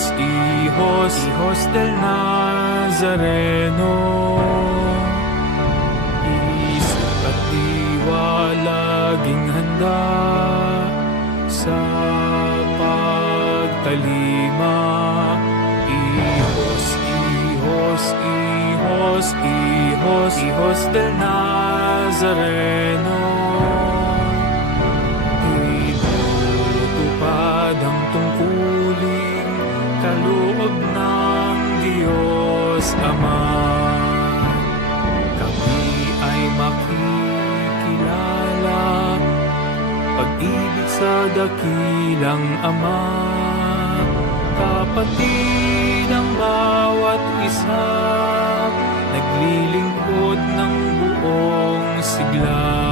hijos del Nazareno. Isip at diwa laging handa sa pagtalima. Hijos del Nazareno. Itutupad ang tungkulin kaloob ng Diyos Ama. Kami ay makikilala pag-ibig sa dakilang Ama. Kapatid ang bawat isa, naglilingkod ng buong sigla.